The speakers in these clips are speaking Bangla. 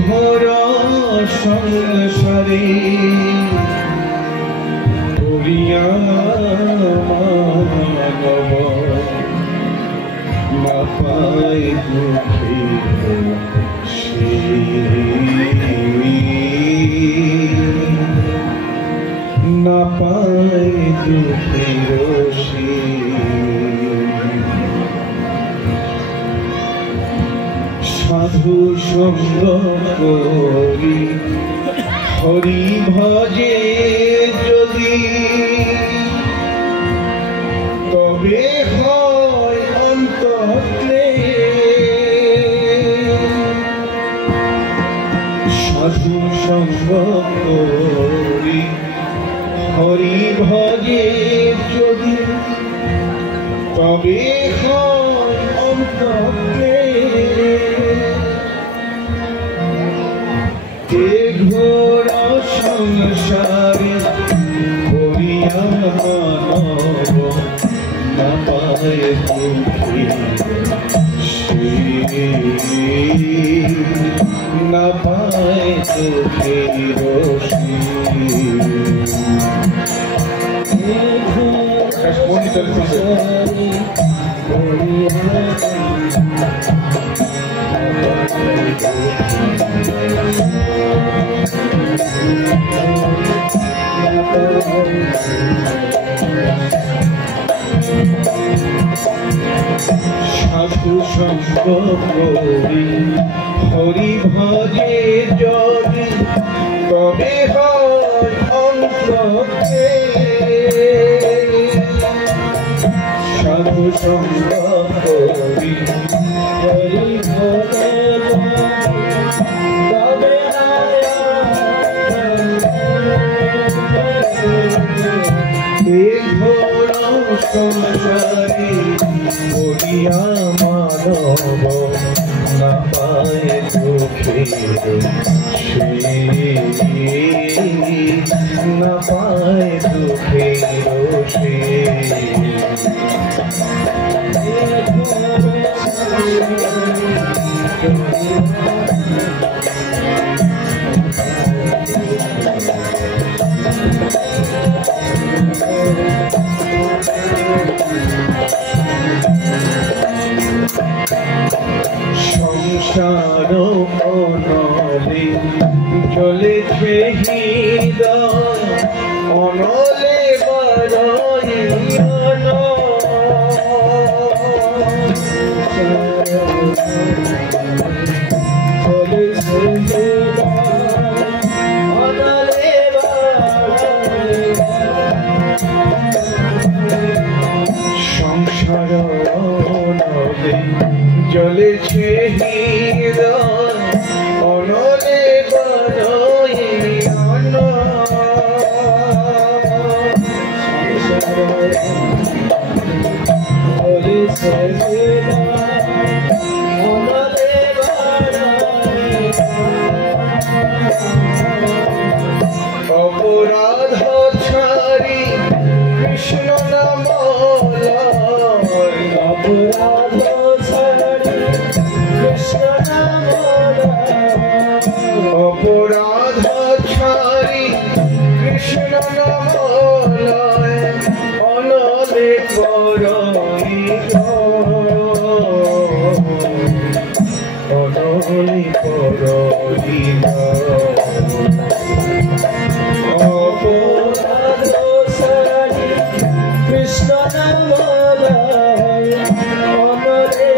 ঘোর সংসারে করিয়া মানব না পায় দুঃখে না পায় দুঃখের সাধু সঙ্গ করি হরি ভজে যদি তবে হয় অন্তরে সাধু সঙ্গ করি হরি ভজে যদি তবে হয় অন্তরে ঘোর সংসারে করিয়া মানব না পায় দুঃখে না পায় দুঃখের সাধু সঙ্গ করি হরি ভজে যদি তবে হয় অন্তরে সাধু সঙ্গ করি হরি ভজে তবে ঘোর সংসারে করিয়া মানব না পায় দুঃখের না পায় সংসার অনলে চলেছে হৃদয় অনলে বারণ সংসার অনলে চলেছে হৃদয় অনলে বারণ অপরাধ ছাড়ি কৃষ্ণ নাম অপরাধ অপরাধ ছাড়ি কৃষ্ণ নাম অনলে অনলে অপরাধ ছাড়ি কৃষ্ণ নাম অনলে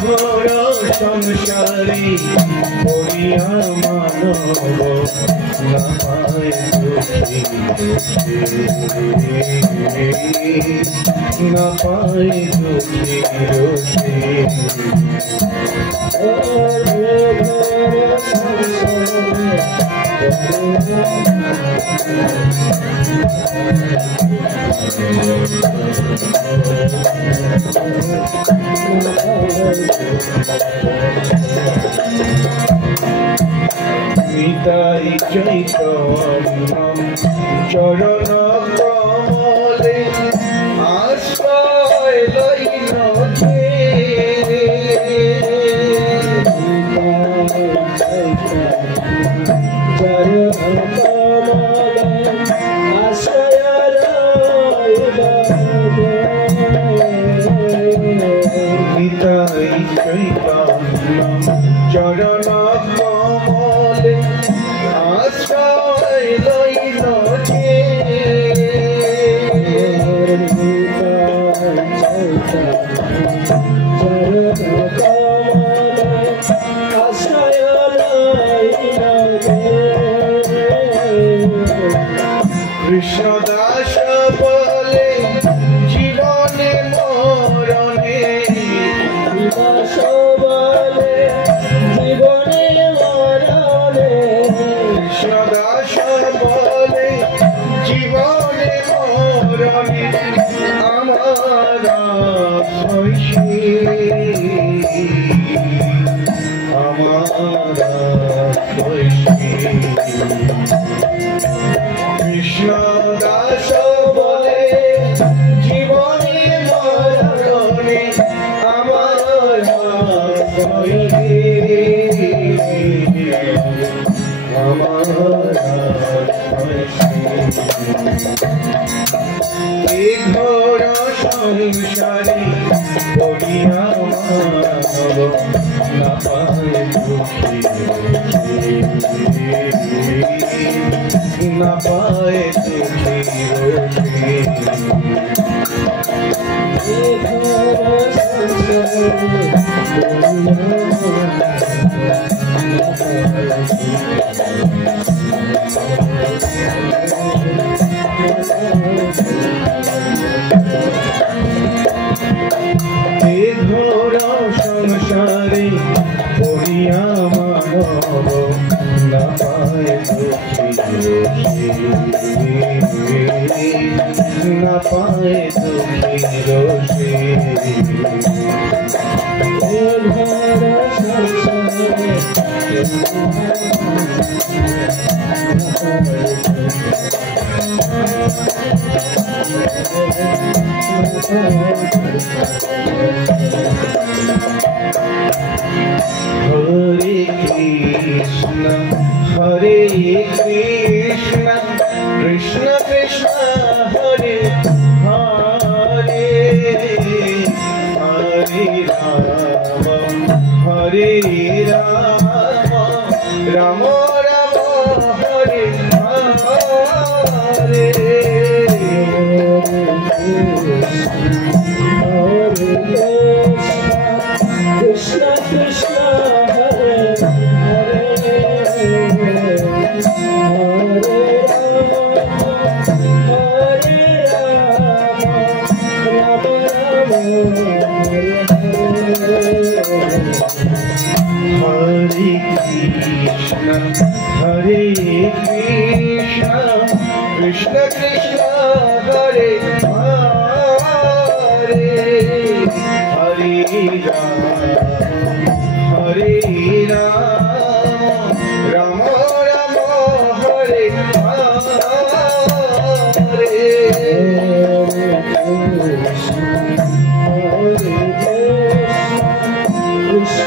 ঘোর সংসারে করিয়া মানব না পায় দুঃখে না পায় নিতাই চৈতন্য চরণ কমলে আশ্রয় লইল যে নিতাই চৈতন্য চরণ কমলে আশ্রয় লইল যে কৃষ্ণ দাস বলে জীবনে মরণে কৃষ্ণ দাস বলে জীবনে মরণে আমার শৈশী আমার শৈশী কৃষ্ণ দাস বলে জীবনে মরণে আমার এই ঘোর সংসারে পড়িয়া মানব না পায় দুঃখী না পায় দুঃখী ঘোর সংসারে পড়িয়া মানব না পায় দুঃখী না পায় দুঃখী রোষে Hare Krishna, Hare Krishna, Krishna Krishna, Hare Hare, Hare Rama, Hare Rama, Rama Rama, Hare Hare. Krishna Krishna Hare Hare Hare Rama Hare Rama Rama Rama Hare Krishna Hare Krishna Krishna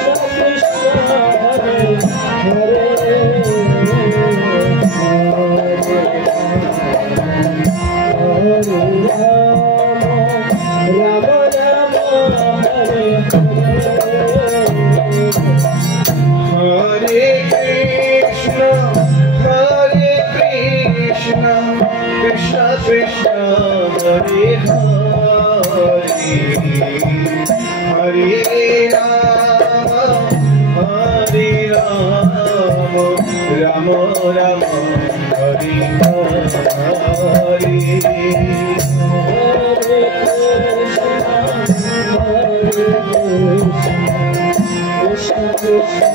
Krishna Hare Hare Hare Rama Hare Rama Rama Hare Hare Krishna Krishna Hare Hare Krishna Krishna Hare Hare Hare Rama Hare Rama Rama Rama Hare Hare Krishna Krishna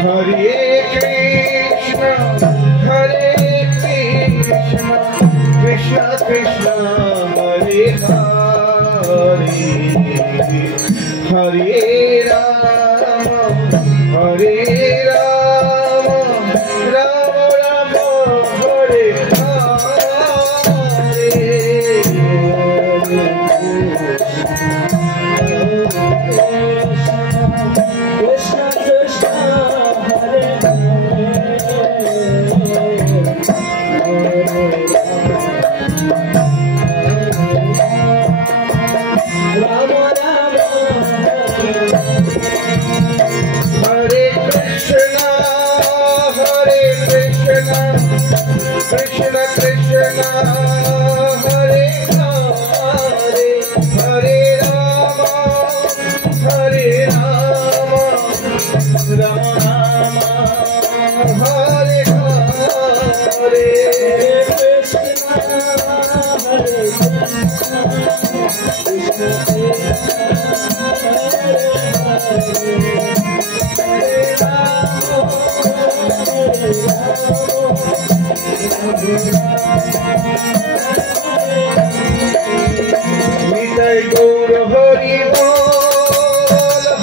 Hare Krishna Krishna Krishna Hare Hare Hare Rama Hare Rama Rama Rama Hare Krishna Krishna Hare Hare Hare Rama Hare Rama Rama Rama Hare Hare Krishna Hare Krishna Nitai Gaur Hari Bol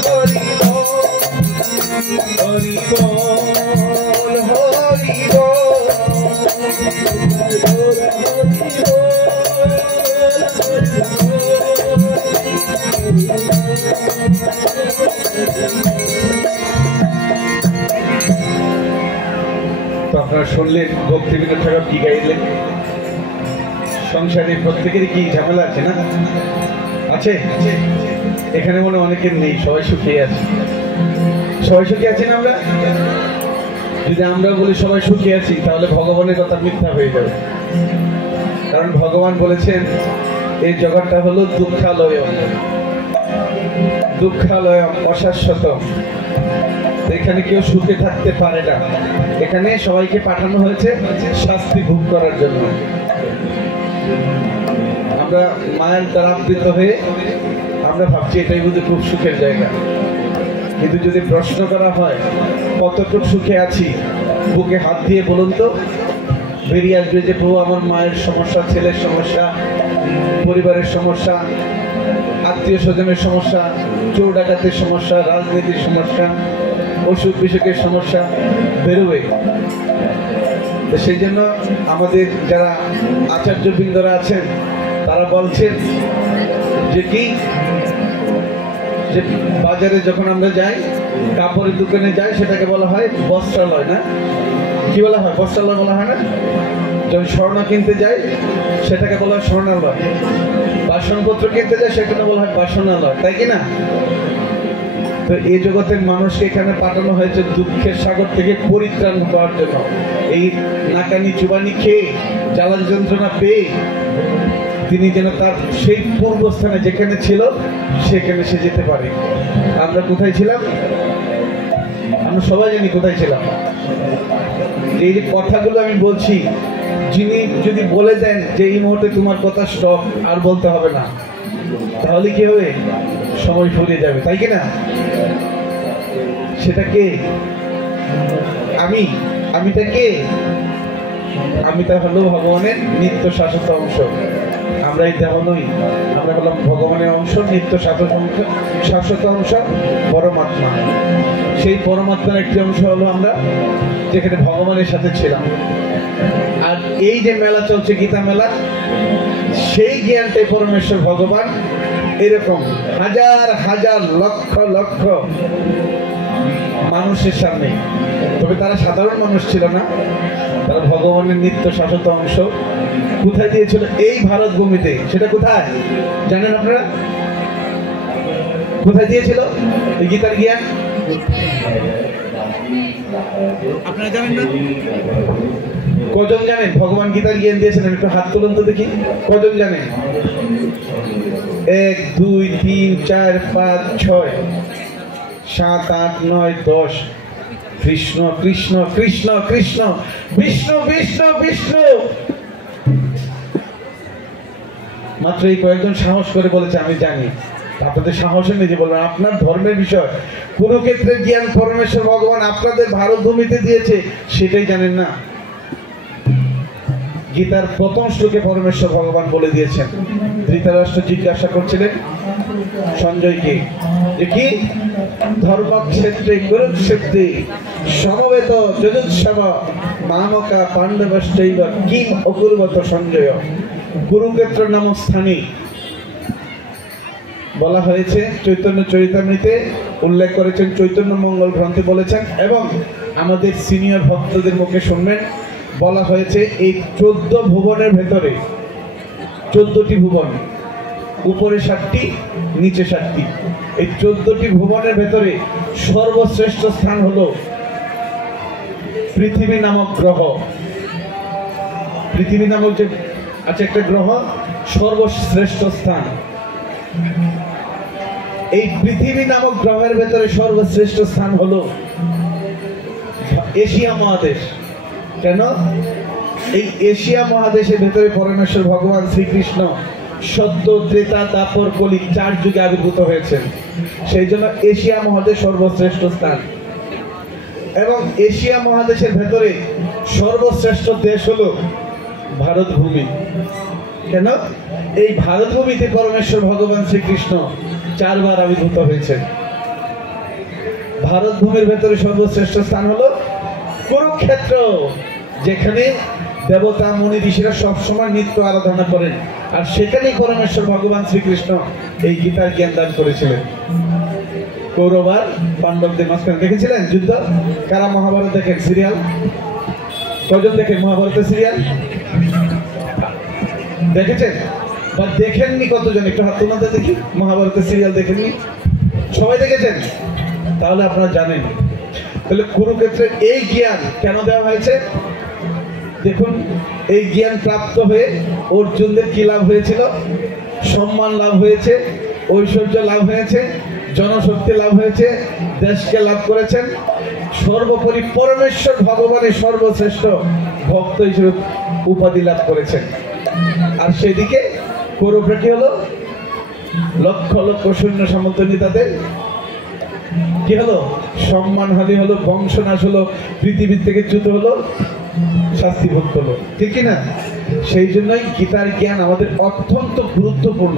Hari Bol Hari Bol Hari Bol তো আপনারা শুনলেন ভক্তিবিনোদ ঠাকুর কি গাইলেন। সংসারে প্রত্যেকেরই কি ঝামেলা আছে না? আছে? এখানে মনে অনেকের নেই, সবাই সুখী আছে। সবাই সুখী আছি না আমরা? যদি আমরা বলি সবাই সুখী আছি তাহলে ভগবানের কথা মিথ্যা হয়ে যাবে। কারণ ভগবান বলেছেন এই জগৎটা হলো দুঃখালয়, দুঃখালয় অশাশ্বত। এখানে কেউ সুখে থাকতে পারে না। এখানে সবাইকে পাঠানো হয়েছে শাস্তি ভোগ করার জন্য। আমরা মায়ের দ্বারা আবৃত হয়ে আমরা ভাবছি এটাই বুঝি খুব সুখের জায়গা। কিন্তু যদি প্রশ্ন করা হয় কতটুকু সুখে আছি, বুকে হাত দিয়ে বলুন তো, বেরিয়ে আসবে যে প্রভু আমার মায়ের সমস্যা, ছেলের সমস্যা, পরিবারের সমস্যা, আত্মীয় স্বজনের সমস্যা, চোর ডাকাতের সমস্যা, রাজনীতির সমস্যা, অসুখ বিসুখের সমস্যা বেরোবে। তো সেই জন্য আমাদের যারা আচার্যবৃন্দরা আছেন তারা বলছেন যে কি, যে বাজারে যখন আমরা যাই, কাপড়ের দোকানে যাই, সেটাকে বলা হয় বস্ত্রালয়, না? কি বলা হয়? বস্ত্রালয় বলা হয় না? যখন স্বর্ণ কিনতে যাই সেটাকে বলা হয় স্বর্ণালয়, বাসনপত্র কিনতে যাই সেখানে বলা হয় বাসনালয়, তাই কি না? তো এই জগতের মানুষকে এখানে পাঠানো হয়েছে দুঃখের সাগর থেকে পরিত্রাণ পাওয়ার জন্য। এই নাকানি চুবানি খেয়ে, জ্বালান যন্ত্রণা পেয়ে তিনি যেন তার সেই পূর্বস্থানে যেখানে ছিল সেখানে সে যেতে পারে। আমরা কোথায় ছিলাম? আমরা সবাই জানি কোথায় ছিলাম। এই যে কথাগুলো আমি বলছি, যিনি যদি বলে দেন যে এই মুহূর্তে তোমার কথা স্টপ, আর বলতে হবে না, তাহলে কি হবে? সময় ফুরিয়ে যাবে, তাই কি না? সেটা কে? আমিটা কে? আমিটা হলো ভগবানের নিত্য শাশ্বত অংশ। আমরা এই দেহ নই, আমরা হলাম ভগবানের অংশ, নিত্য শাশ্বত অংশ, পরমাত্মা। সেই পরমাত্মার একটি অংশ হলো আমরা, যেখানে ভগবানের সাথে ছিলাম। আর এই যে মেলা চলছে, গীতা মেলা, সেই জ্ঞানটাই পরমেশ্বর ভগবান এরকম হাজার হাজার লক্ষ লক্ষ মানুষের সামনে, তবে তারা সাধারণ মানুষ ছিল না, তারা ভগবানের নিত্য শাশ্বত অংশ। কোথায় দিয়েছিল? এই ভারত ভূমিতে। সেটা কোথায় জানেন আপনারা? কোথায় দিয়েছিল এই গীতার জ্ঞান? আপনারা জানেন না? কজন জানেন ভগবান গীতার জ্ঞান দিয়েছিলেন? একটু হাত তুলুন তো দেখি, কজন জানেন? 1 2 3 4 5 6 7 8 9 10। কৃষ্ণ কৃষ্ণ কৃষ্ণ কৃষ্ণ, বিষ্ণু বিষ্ণু বিষ্ণু। মাত্র এই কয়েকজন সাহস করে বলেছে আমি জানি। আপনাদের সাহসে নিজে বলবেন আপনার ধর্মের বিষয়, কুরুক্ষেত্রের জ্ঞান পরমেশ্বর ভগবান আপনাদের ভারত ভূমিতে দিয়েছে, সেটাই জানেন না। গীতার প্রথম শ্লোকে পরমেশ্বর ভগবান বলে দিয়েছেন। ধৃতরাষ্ট্র জিজ্ঞাসা করছিলেন সঞ্জয়কে যে কি ধর্মক্ষেত্রে কুরুক্ষেত্রে সমবেত যজুৎসব মামকা পাণ্ডবশ্চৈব কিম অকুর্বত সঞ্জয়। কুরুক্ষেত্র নামক স্থানে বলা হয়েছে, চৈতন্য চরিতামৃতে উল্লেখ করেছেন, চৈতন্য মঙ্গল গ্রন্থে বলেছেন, এবং আমাদের সিনিয়র ভক্তদের মুখে শুনবেন, বলা হয়েছে এই 14 ভুবনের ভেতরে 14টি ভুবন, উপরে 7টি নিচে 7টি, এই 14টি ভুবনের ভেতরে সর্বশ্রেষ্ঠ স্থান হলো পৃথিবী নামক গ্রহ। পৃথিবী নামক যে আছে একটা গ্রহ, সর্বশ্রেষ্ঠ স্থান। এই পৃথিবী নামক গ্রহের ভেতরে সর্বশ্রেষ্ঠ স্থান হলো এশিয়া মহাদেশ। কেন? এই এশিয়া মহাদেশের ভেতরে পরমেশ্বর ভগবান শ্রীকৃষ্ণ সত্য, ত্রেতা, দাপর, কলি 4 যুগে আবির্ভূত হয়েছেন। সেই জন্য এশিয়া মহাদেশ সর্বশ্রেষ্ঠ স্থান। এবং এশিয়া মহাদেশের ভেতরে সর্বশ্রেষ্ঠ দেশ হলো ভারত ভূমি। কেন? এই ভারত ভূমিতে পরমেশ্বর ভগবান শ্রীকৃষ্ণ 4 বার আবির্ভূত হয়েছেন। ভারত ভূমির ভেতরে সর্বশ্রেষ্ঠ স্থান হলো কুরুক্ষেত্র, যেখানে দেবতা মুনি ঋষিরা সবসময় নিত্য আরাধনা করেন, আর সেখানেই পরমেশ্বর ভগবান শ্রীকৃষ্ণ এই গীতার জ্ঞান দান করেছিলেন। কৌরব আর পাণ্ডবদের মাঝখানে দেখেছিলেন যুদ্ধ। কারা মহাভারত দেখেন সিরিয়াল? কজন দেখেন মহাভারতের সিরিয়াল? দেখেছেন বা দেখেননি কতজন? একটু হাত তুলতে দেখি। মহাভারতের সিরিয়াল দেখেননি? সবাই দেখেছেন? তাহলে আপনারা জানেন। তাহলে কুরুক্ষেত্রের এই জ্ঞান কেন দেওয়া হয়েছে? দেখুন, এই জ্ঞান প্রাপ্ত হয়ে অর্জুনদের কি লাভ হয়েছিল? সম্মান লাভ হয়েছে, ঐশ্বর্য লাভ হয়েছে, জনশক্তি লাভ হয়েছে, দেশকে লাভ করেছেন, সর্বোপরি পরমেশ্বর ভগবানের সর্বশ্রেষ্ঠ ভক্ত হিসেবে উপাধি লাভ করেছেন। আর সেদিকে কৌরবরা কি হলো? লক্ষ লক্ষ সৈন্য সামন্ত নেতাদের কি হলো? সম্মানহানি হলো, বংশনাশ হলো, পৃথিবীর থেকে চ্যুত হলো, শাস্তিভোগ হলো। ঠিক কিনা? সেই জন্যই গীতার জ্ঞান আমাদের অত্যন্ত গুরুত্বপূর্ণ।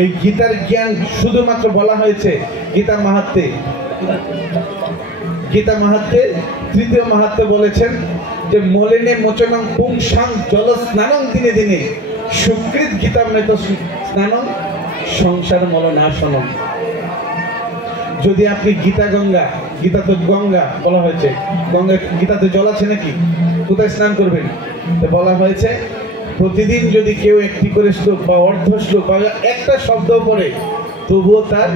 এই গীতার জ্ঞান শুধুমাত্র বলা হয়েছে গীতা মাহাত্মে। গীতা মাহাত্মে 3য় মাহাত্মে বলেছেন যে মলিনে মোচনং পুংসাং জল স্নানং দিনে দিনে সুকৃত গীতামৃত স্নানং সংসার মলনাশনং। যদি আপনি গীতা গঙ্গা, গীতা তো গঙ্গা বলা হয়েছে, গঙ্গা গীতাতে জল আছে নাকি? কোথায় স্নান করবেন? তো বলা হয়েছে প্রতিদিন যদি কেউ একটি করে শ্লোক বা অর্ধ শ্লোক বা একটা শব্দ পড়ে, তবুও তার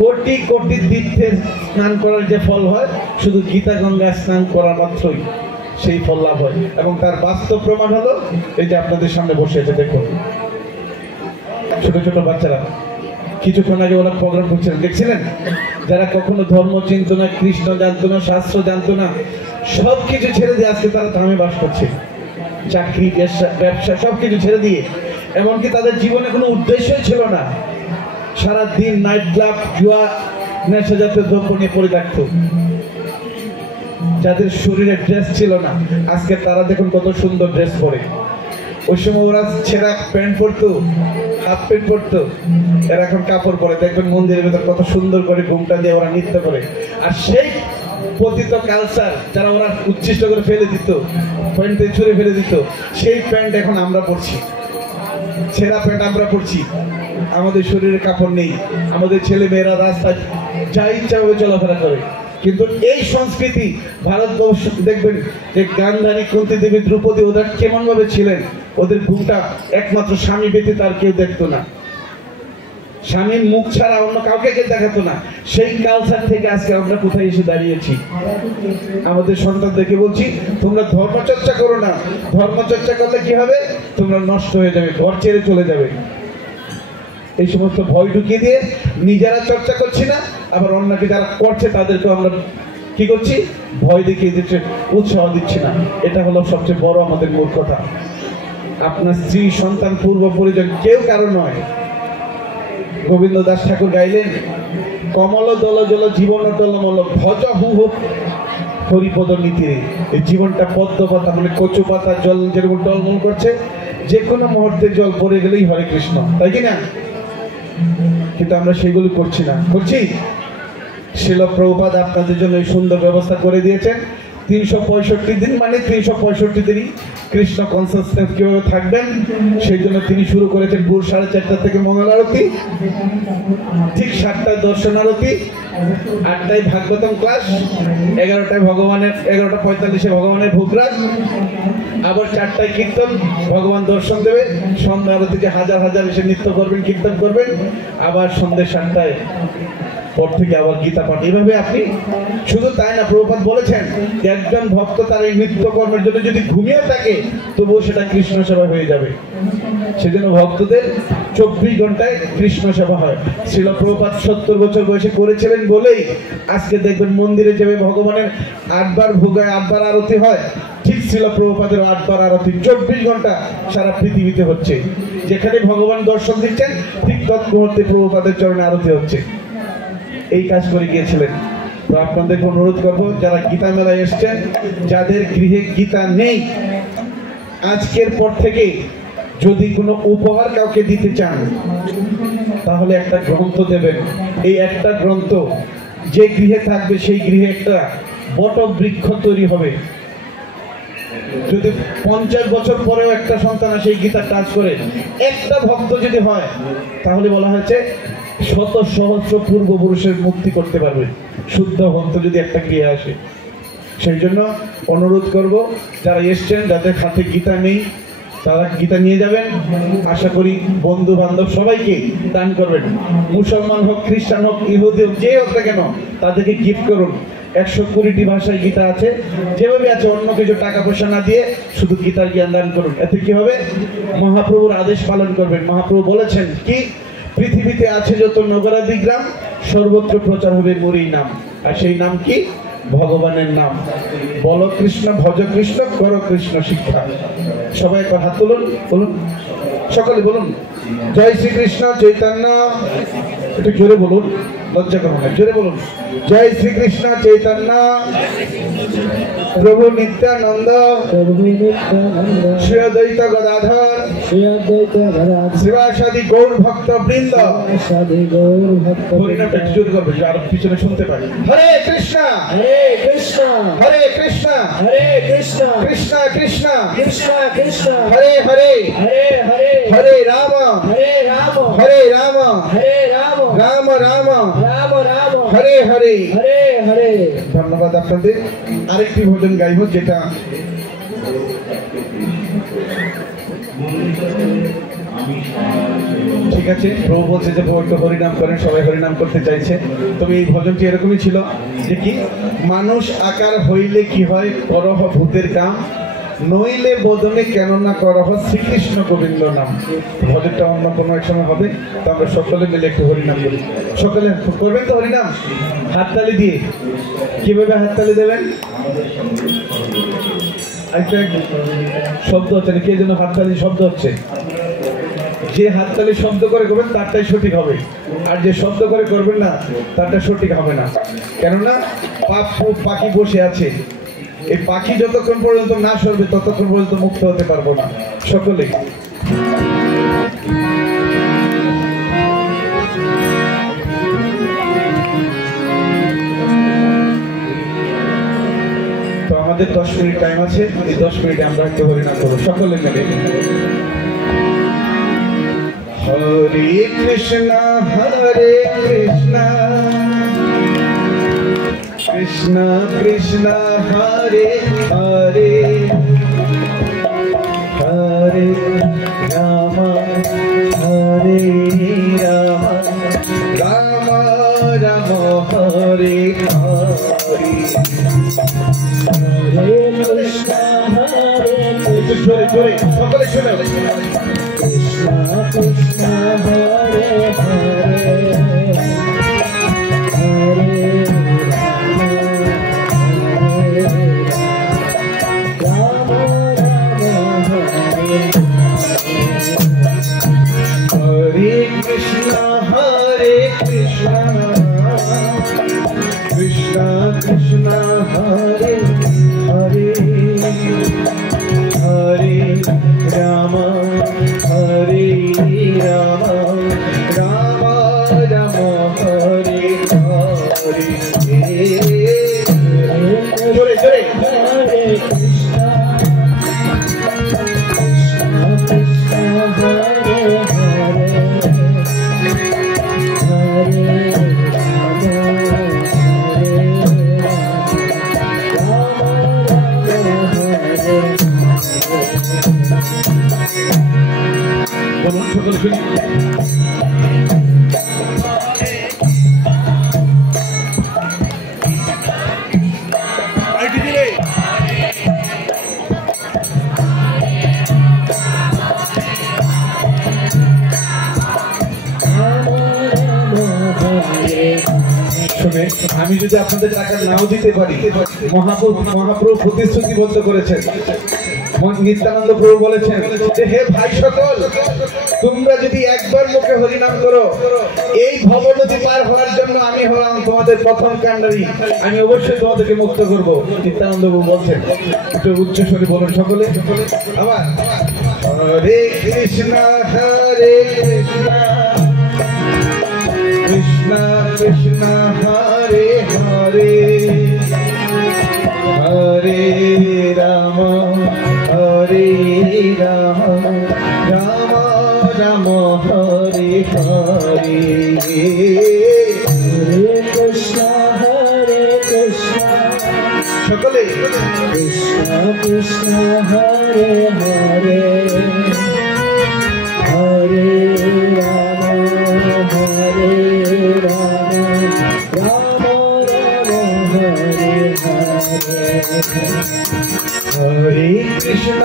কোটি কোটি তীর্থে স্নান করার যে ফল হয়, শুধু গীতা গঙ্গা স্নান করা মাত্রই সেই ফল লাভ হয়। এবং তার বাস্তব প্রমাণ হলো এই যে আপনাদের সামনে বসে আছে, দেখুন ছোট ছোট বাচ্চারা কিছুক্ষণ আগে ওরা প্রোগ্রাম করছিলেন, দেখছিলেন? যারা কখনো ধর্ম চিনত না, কৃষ্ণ জানতো না, শাস্ত্র জানতো না, সবকিছু ছেড়ে দিয়ে আজকে তারা ধামে বাস করছে। চাকরি, ব্যবসা সবকিছু ছেড়ে দিয়ে, এমনকি তাদের জীবনে কোনো উদ্দেশ্যই ছিল না। সারা দিন নাইট ক্লাব, জুয়া, নেশা জাতীয় দ্রব্য নিয়ে পড়ে থাকতো। যাদের শরীরে ড্রেস ছিল না, আজকে তারা দেখুন কত সুন্দর ড্রেস পরে। ওই সময় ওরা ছেঁড়া প্যান্ট পরতো, হাফ প্যান্ট পরতো, এরা এখন কাপড় পরে। দেখবেন মন্দিরের ভেতর কত সুন্দর করে ঘুমটা দিয়ে ওরা নৃত্য করে। আর সেই পতিত কালচার যারা ওরা উচ্ছিষ্ট করে ফেলে দিত, প্যান্টে ছুঁড়ে ফেলে দিত, সেই প্যান্ট এখন আমরা পরছি। ছেঁড়া প্যান্ট আমরা পরছি, আমাদের শরীরে কাপড় নেই, আমাদের ছেলে মেয়েরা রাস্তায় যা ইচ্ছা ভাবে চলাফেরা করে। কিন্তু এই সংস্কৃতি ভারতবর্ষ দেখবেন যে গান্ধারী, কুন্তী দেবী, দ্রৌপদী ওরা কেমন ভাবে ছিলেন। ওদের ঘুমটা একমাত্র স্বামী ব্যতীত আর কেউ দেখতো না, স্বামীর মুখ ছাড়া অন্য কাউকে কেউ দেখাতো না। সেই কালচার থেকে আজকে আমরা কোথায় এসে দাঁড়িয়েছি। আমাদের সন্তানদেরকে বলছি, তোমরা ধর্মচর্চা করো না। ধর্মচর্চা করলে কি হবে? তোমরা নষ্ট হয়ে যাবে, ঘর ছেড়ে চলে যাবে। এই সমস্ত ভয় ঢুকিয়ে দিয়ে নিজেরা চর্চা করছি না, আবার অন্যকে যারা করছে তাদেরকে আমরা কি করছি? ভয় দেখিয়ে দিচ্ছে, উৎসাহ দিচ্ছি না। এটা হলো সবচেয়ে বড় আমাদের মূর্খতা। আপনার স্ত্রী, সন্তান, পূর্ব পরিজন কেউ কারো নয়। গোবিন্দ দাস ঠাকুর গাইলেন, কমল দল জল জীবন টলমল ভজ হু হরিপদ নীতিরে এই জীবনটা পদ্ম পাতা মানে কচু পাতা জল যেরকম টলমল করছে, যে কোনো মুহূর্তে জল পড়ে গেলেই হরে কৃষ্ণ, তাই কি না? কিন্তু আমরা সেগুলো করছি না, করছি? শিল প্রভুপাদ আপনাদের জন্য এই সুন্দর ব্যবস্থা করে দিয়েছেন। 365 দিন মানে 365 দিনই কৃষ্ণ কনসাসনেস কিভাবে থাকবেন সেই জন্য তিনি শুরু করেছেন ভোর 4:30 থেকে মঙ্গল আরতি, ঠিক 7টায় দর্শন আরতি, 8টায় ভাগবতম ক্লাস, 11টায় 11:45 ভগবানের ভোগরাগ, আবার 4টায় কীর্তন, ভগবান দর্শন দেবে, সন্ধ্যা আরতিতে হাজার হাজার এসে নৃত্য করবেন, কীর্তন করবেন, আবার সন্ধ্যে 7টায় পর থেকে আবার গীতা পাঠ। এইভাবে আপনি শুধু তাই না, প্রভুপাদ বলেছেন একজন ভক্ত তার এই নিত্য কর্মের জন্য যদি ঘুমিয়ে থাকে তবুও সেটা কৃষ্ণ সেবা হয়ে যাবে। সেজন্য ভক্তদের 24 ঘন্টায় কৃষ্ণ সেবা হয়। শিল প্রভুপাদ 70 বছর বয়সে করেছিলেন বলেই আজকে দেখবেন মন্দিরে যাবে ভগবানের 8 বার ভোগ হয়, 8 বার আরতি হয়। ঠিক শিল প্রভুপাদের 8 বার আরতি 24 ঘন্টা সারা পৃথিবীতে হচ্ছে। যেখানে ভগবান দর্শন দিচ্ছেন ঠিক তৎ মুহূর্তে প্রভুপাদের চরণে আরতি হচ্ছে। এই কাজ করে গিয়েছিলেন। তো আপনাদের অনুরোধ করব, যারা গীতা মেলায় এসছেন, যাদের গৃহে গীতা নেই, আজকের পর থেকে যদি কোনো উপহার কাউকে দিতে চান তাহলে একটা গ্রন্থ দেবেন। এই একটা গ্রন্থ যে গৃহে থাকবে সেই গৃহে একটা বট বৃক্ষ তৈরি হবে। যদি 50 বছর পরেও একটা সন্তান আসে এই গীতা কাজ করে, একটা ভক্ত যদি হয় তাহলে বলা হয়েছে শত সহস্র পূর্বপুরুষের মুক্তি করতে পারবে, শুদ্ধ ভক্ত যদি একটা গৃহে আসে। সেই জন্য অনুরোধ করব, যারা এসছেন যাদের হাতে গীতা নেই তারা গীতা নিয়ে যাবেন। আশা করি বন্ধু বান্ধব সবাইকে দান করবেন, মুসলমান হোক, খ্রিস্টান হোক, ইহুদি হোক, যে হোক না কেন তাদেরকে গিফট করুন। 120টি ভাষায় গীতা আছে, যেভাবে আছে অন্য কিছু টাকা পয়সা না দিয়ে শুধু গীতার জ্ঞান দান করুন। এতে কি হবে? মহাপ্রভুর আদেশ পালন করবেন। মহাপ্রভু বলেছেন কি, পৃথিবীতে আছে যত নগরাদি গ্রাম সর্বত্র প্রচার হবে মোরই নাম। আর সেই নাম কি? ভগবানের নাম। বল কৃষ্ণ, ভজ কৃষ্ণ, কর কৃষ্ণ শিক্ষা। সবাই একবার হাত তুলুন, বলুন, সকলে বলুন, জয় শ্রীকৃষ্ণ চৈতন্য। একটু জোরে বলুন, লজ্জা করুন না, জোরে বলুন, জয় শ্রীকৃষ্ণ চৈতন্য প্রভু নিত্যানন্দ শ্রী অদ্বৈত গদাধর শিবাসাদি গৌর ভক্ত বৃন্দ। হরিনামটা একটু জোরে করবে, আর পিছনে শুনতে পাই। হরে কৃষ্ণ হরে কৃষ্ণ হরে কৃষ্ণ হরে কৃষ্ণ কৃষ্ণ কৃষ্ণ কৃষ্ণ কৃষ্ণ হরে হরে হরে হরে হরে রাম হরে রাম হরে রাম হরে রাম রাম রাম রাম রাম হরে হরে হরে হরে। ধন্যবাদ আপনাদের। আরেকটি ভজন গাইব, যেটা ঠিক আছে। প্রভু বলছে যে একটু হরিনাম করেন, সবাই হরিনাম করতে চাইছে। তবে এই ভজনটি এরকমই ছিল যে কি, মানুষ আকার হইলে কি হয়, করহ ভূতের কাম, নইলে বদনে কেন না করহ শ্রীকৃষ্ণ গোবিন্দ নাম। ভজনটা অন্য কোনো এক সময় হবে, তো আমরা সকলে মিলে একটু হরিনাম করি। সকলে করবেন তো হরিনাম হাততালি দিয়ে। কিভাবে হাততালি দেবেন? একটা শব্দ হচ্ছে না, কে যেন হাততালি শব্দ হচ্ছে। যে হাততালি শব্দ করে করবেন তারটাই সঠিক হবে, আর যে শব্দ করে করবেন না তারটা সঠিক হবে না। কেননা পাখি বসে আছে, এই পাখি যতক্ষণ পর্যন্ত না সরবে ততক্ষণ পর্যন্ত মুক্ত হতে পারবো না। সকলে তো আমাদের 10 মিনিট টাইম আছে, এই 10 মিনিটে আমরা একটু হরিনাম করবো সকলে মিলে। হরে কৃষ্ণ কৃষ্ণ কৃষ্ণ হরে হরে হরে রাম হরে রাম রাম রাম হরে হরে হরে কৃষ্ণ হরে কৃষ্ণ। জোরে সকলে শুনে, কৃষ্ণ কৃষ্ণ হরে হরে হরে রাম রাম হরে হরে কৃষ্ণ হরে কৃষ্ণ কৃষ্ণ কৃষ্ণ হরে বলুন সকল শুনি। আমি যদি আপনাদের টাকা নাও দিতে পারি, মহাপ্রভু প্রতিশ্রুতিবদ্ধ করেছেন, নিত্যানন্দ প্রভু বলেছেন যে হে ভাই সকল, তোমরা যদি একবার মুখে হরিনাম করো, এই ভবনদী পার হওয়ার জন্য আমি হলাম তোমাদের প্রথম কান্ডারি, আমি অবশ্যই তোমাদেরকে মুক্ত করব। নিত্যানন্দ প্রভু বলছেন, একটু উচ্চ স্বরে বলুন সকলে। আবার হরে কৃষ্ণ হরে কৃষ্ণ কৃষ্ণ কৃষ্ণ হরে হরে হরে রাম হরে রাম রাম রাম হরে হরে হরে কৃষ্ণ সকলে কৃষ্ণ কৃষ্ণ হরে হরে হরে রাম হরে রাম রাম রাম হরে হরে হরে কৃষ্ণ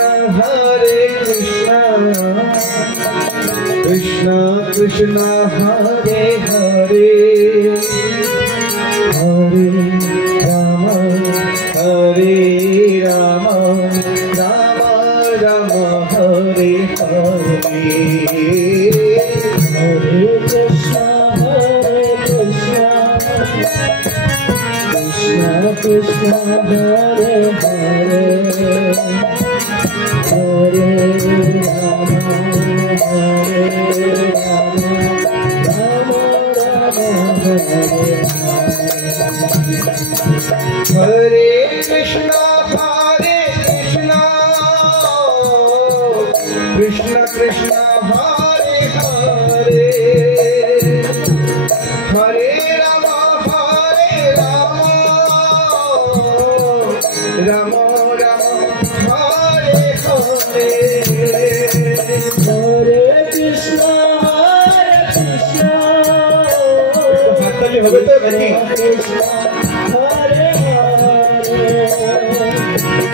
কৃষ্ণ কৃষ্ণ হরে হরে হরে রাম রাম রাম হরে হরে হরে কৃষ্ণ কৃষ্ণ কৃষ্ণ হরে হরে হরে রাম রাম রাম হরে হরে কৃষ্ণ কৃষ্ণ কৃষ্ণ হরে হরে হরে রাম রাম রাম হরে হরে হরে কৃষ্ণ হাততালি হবে তো নাকি? হরে হরে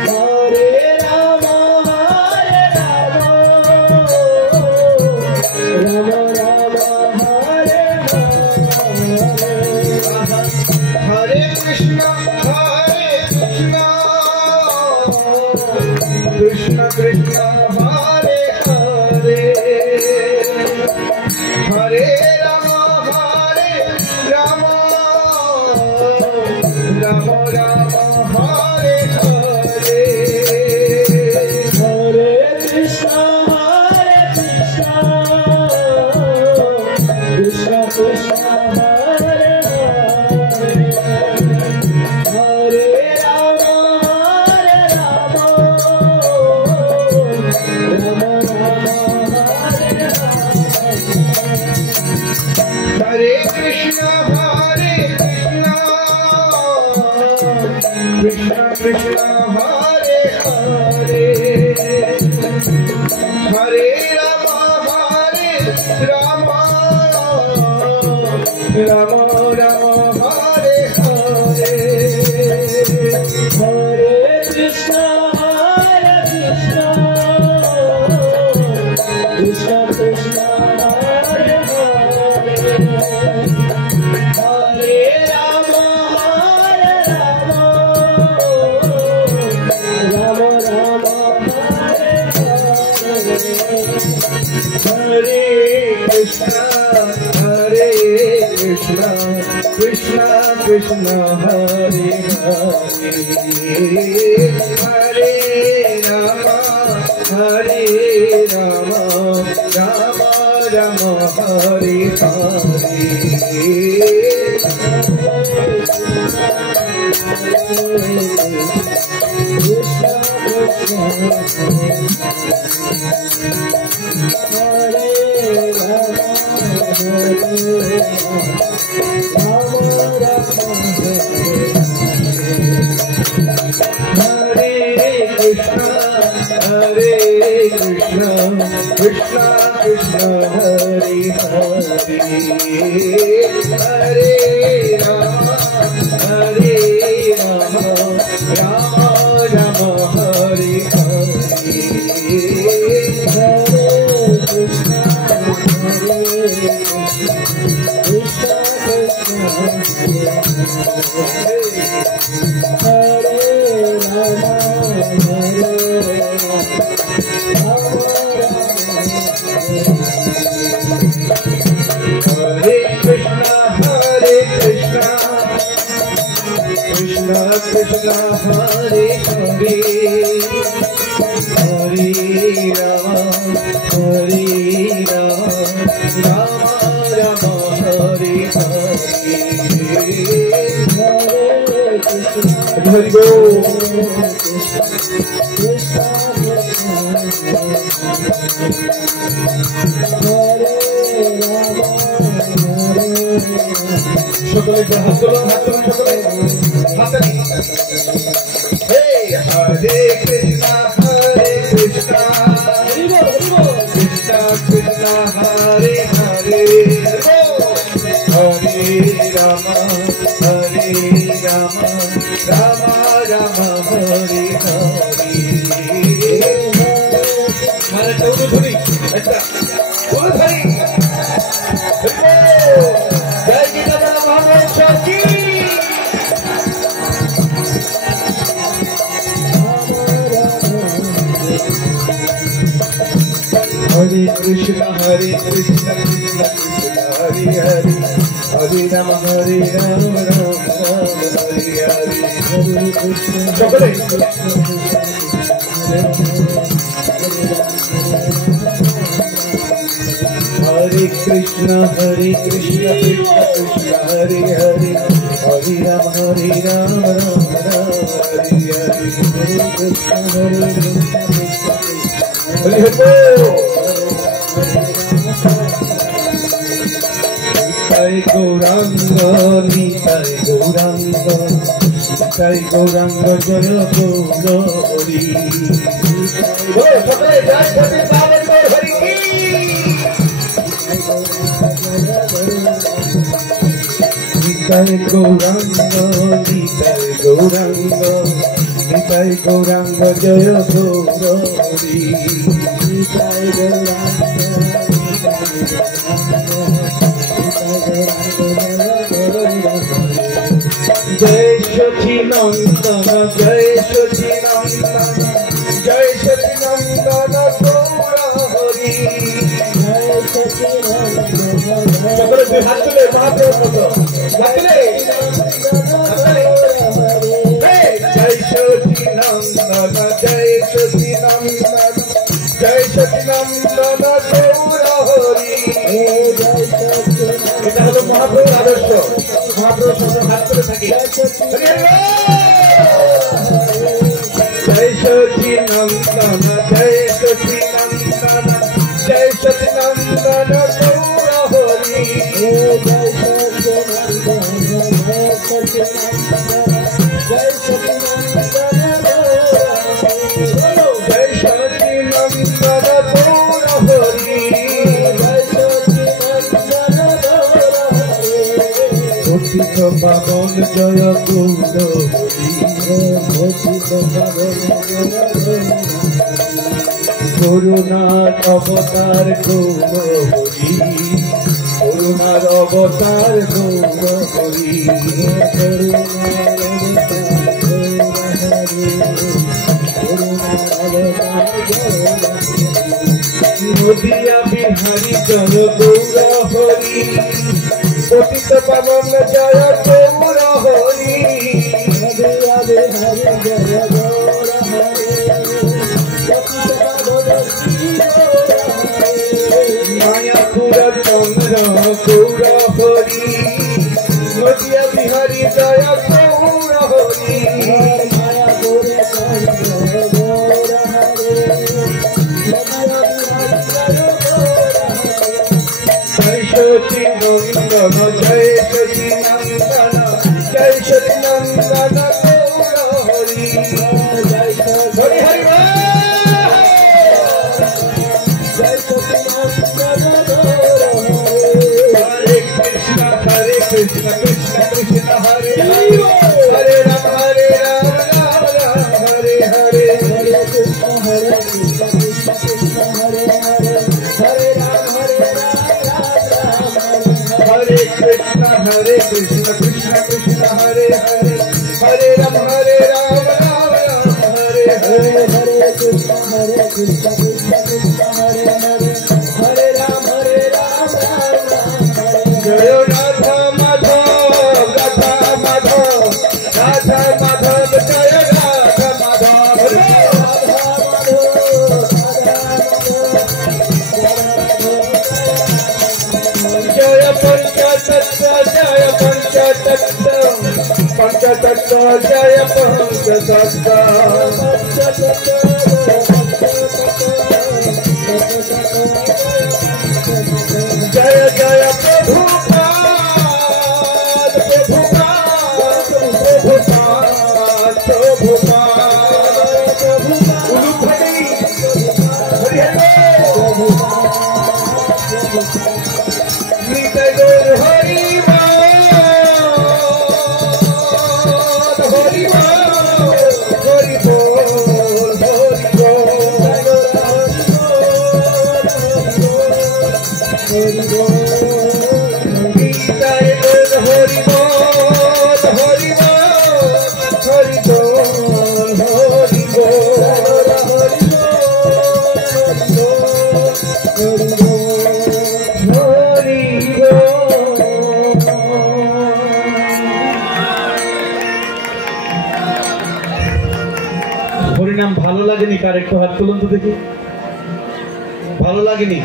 হরে রাম রাম রাম হরে হরে কৃষ্ণ কৃষ্ণ কৃষ্ণ হরে হরে হরে রাম রাম রাম হরে হরে হরে কৃষ্ণ কৃষ্ণ কৃষ্ণ হরে হরে রাম রাম হরে কৃষ্ণ কৃষ্ণ কৃষ্ণ হরে হরে হরে রাম রাম রাম হরে হরে হরে কৃষ্ণ কৃষ্ণ কৃষ্ণ হরে হরে হরে রাম রাম রাম হরে হরে কৃষ্ণ কৃষ্ণ কৃষ্ণ হরে হরে হরে রাম রাম রাম হরে হরে কৃষ্ণ হরে রাম Hare Krishna কৃষ্ণ কৃষ্ণ হরে হরে হরে রাম হরে রাম রাম রাম হরে হরে হরে কৃষ্ণ হরে কৃষ্ণ কৃষ্ণ হরে রাম হরে Krishna Hare Krishna Krishna Krishna Hare Hare Hare Rama Hare Rama Rama Rama Hare Hare Hare Krishna Hare Krishna সকলে হাত তোলো হাত তোলো সকলে হাতে হে হরে কৃষ্ণ কৃষ্ণ কৃষ্ণ হরে হরে হরে রাম হরে রাম রাম রাম হরে হরে হরে চৌধুরী আচ্ছা চৌধুরী जय गीता महाराज की हरे कृष्ण हरे कृष्ण कृष्ण कृष्ण हरे हरे हरे राम राम राम हरे हरे हरे कृष्ण सकले हरे कृष्ण कृष्ण कृष्ण हरे हरे हरे राम राम राम हरे हरे हरे कृष्ण हरे हरे निताय गौरांग निताय गौरांग निताय गौरांग जय गौरी सकले जय सती बाबा हरि की निताय गौरांग निताय गौरांग निताय गौरांग जय गौरी निताय गौरांग जय सची नंदन जय सची नंदन जय सची नंदन गौरी जय सची नंदन हाथ तुले महाप्रभु जय सती नंदन जय सती नंदन जय सती नंदन गौरी এটা হলো মহাপ্রভুর আদর্শ মহাপ্রভুর সঙ্গে হাত তুলে থাকি जय सती नंदन जय सती नंदन जय सती नंदन गौरी जय सती नंदन जय सती नंदन जय सती नंदन जय सती नंदन गौरी जय सती नंदन पतित पावन जय गौरी पतित पावन করুণার অবতার গৌরহরি করুণার অবতার গৌরহরি নদিয়া বিহারী জয় গৌরহরি পতিত পাবন জয় গৌরহরি নদিয়া বিহারী জয় মায়াপুর চন্দ্র গৌরহরি নদিয়া বিহারী জয় গৌরহরি মায়াপুর চন্দ্র গৌরহরি জয় সতী নন্দন জয় সতী নন্দন জয় সতী নন্দন গৌরহরি জয় হরি হরি कृष्ण कृष्ण कृष्ण हरे हरे हरे राम हरे राम राम राम हरे हरे हरे कृष्ण कृष्ण कृष्ण हरे हरे हरे राम हरे कृष्ण कृष्ण कृष्ण हरे हरे हरे राम राम राम हरे हरे हरे कृष्ण कृष्ण कृष्ण हरे हरे हरे राम राम राम जय राधा माधव राधा माधव राधा माधव जय राधा माधव जय पंचतत्व जय पंचतत्व पंचतत्व जय पंचतत्व जय जय प्रभुपाद प्रभुपाद प्रभुपाद प्रभुपाद उलूखड़ी हरि हरि गीत गौर हरि हरि हरि बोल गीताय बोल हरि बोल हरि बोल हरि बोल हरि बोल হরিনাম ভালো লাগেনি? কার একটু হাত তুলুন তো দেখি। ভালো লাগেনি?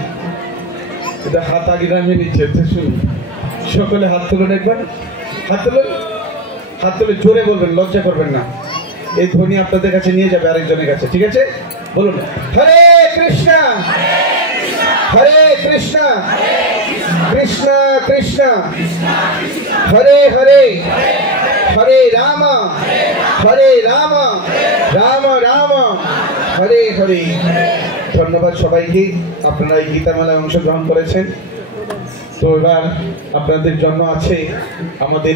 এটা হাত আগে নামিয়ে নিচ্ছে। শুনুন, সকলে হাত তুলুন একবার। হাত তুলুন, হাত তুলে জোরে বলবেন, লজ্জা করবেন না। এই ধ্বনি আপনাদের কাছে নিয়ে যাবে আরেকজনের কাছে, ঠিক আছে? বলুন, হরে কৃষ্ণ হরে কৃষ্ণ কৃষ্ণ কৃষ্ণ হরে হরে হরে রাম রাম রাম হরে হরে। ধন্যবাদ সবাইকে, আপনারা এই গীতামেলায় অংশগ্রহণ করেছেন। তো এবার আপনাদের জন্য আছে আমাদের